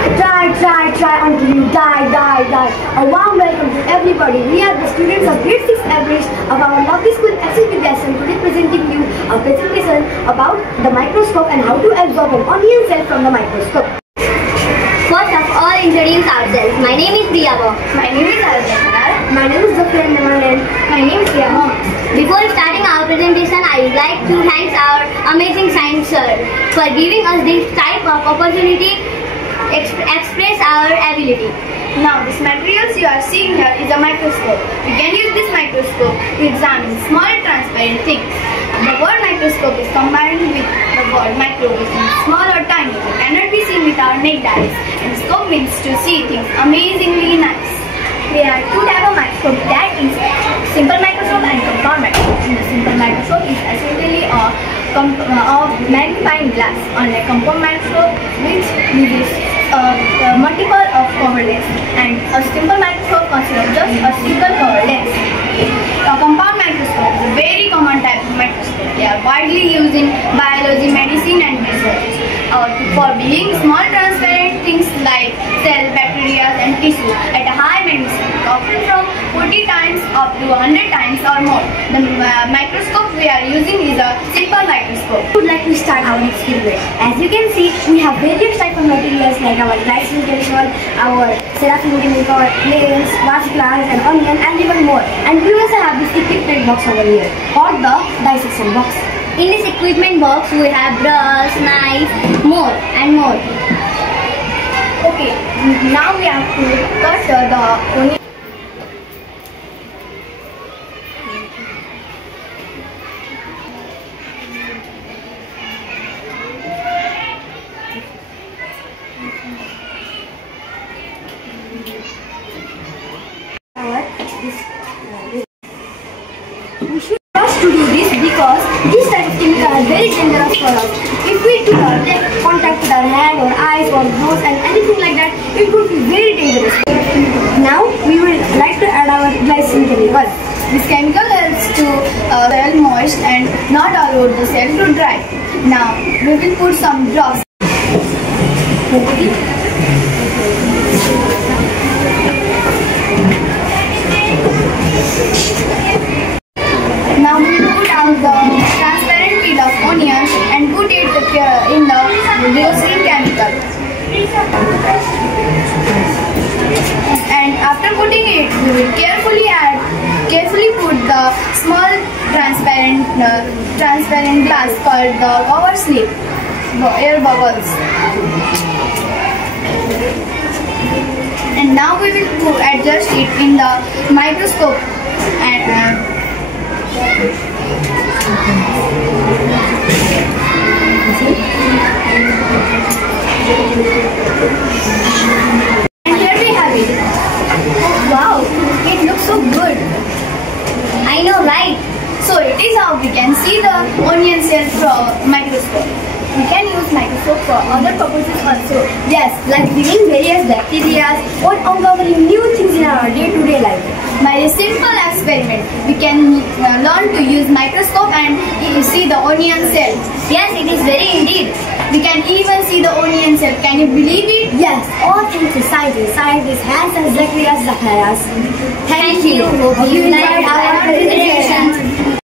Try until you die. A warm welcome to everybody. We are the students of grade 6 average of our lovely school NBsir, today presenting you a presentation about the microscope and how to absorb an onion cell from the microscope. First of all, introduce ourselves. My name is Priya. My name is Alexandra. My name is Zafir and my name is Priya. Before starting our presentation, I would like to thank our amazing science sir for giving us this type of opportunity express our ability. Now, this materials you are seeing here is a microscope. We can use this microscope to examine small transparent things. The word microscope is combined with the word micro, which means small or tiny. It cannot be seen with our naked eyes. And scope means to see things amazingly nice. There are two types of microscope, that is simple microscope and compound microscope. The simple microscope is essentially a magnifying glass, unlike compound microscope which uses multiple of cover lens, and a simple microscope consists of just a single cover lens. A compound microscope is a very common type of microscope. They are widely used in biology, medicine and research for viewing small transparent things like cells, bacteria and tissue at a high magnitude, often from 40 times up to 100 times or more. The microscope we are using is a simple microscope. We would like to start our experiment. As you can see, we have various types of materials like our glycerin chemical, our seraphim chemical, lens, glass and onion and even more. And we also have this equipment box over here called the dissection box. In this equipment box, we have brush, knife, more and more. Okay, now we have to cut the onion. We should rush to do this because these types of chemicals are very dangerous for us. If we do not take contact with our hand or eyes or nose and anything like that, it would be very dangerous. Now we will like to add our glycerin chemical. This chemical helps to cell moist and not allow the cell to dry. Now we will put some drops. Now we will put out the transparent peel of onion and put it in the glycerin chemical. And after putting it, we will carefully put the small transparent glass called the cover slip, the air bubbles. And now we will adjust it in the microscope and here we have it. Oh, wow, it looks so good. I know, right? So it is how we can see the onion cell through microscope. We can use microscope for other purposes also. Yes, like viewing various bacteria or uncovering new things in our day-to-day life. By a simple experiment, we can learn to use microscope and see the onion cell. Yes, it is very indeed. We can even see the onion cell. Can you believe it? Yes, all thanks to scientists. Scientists has and Zacharias. Thank you. Hope you enjoyed our presentation.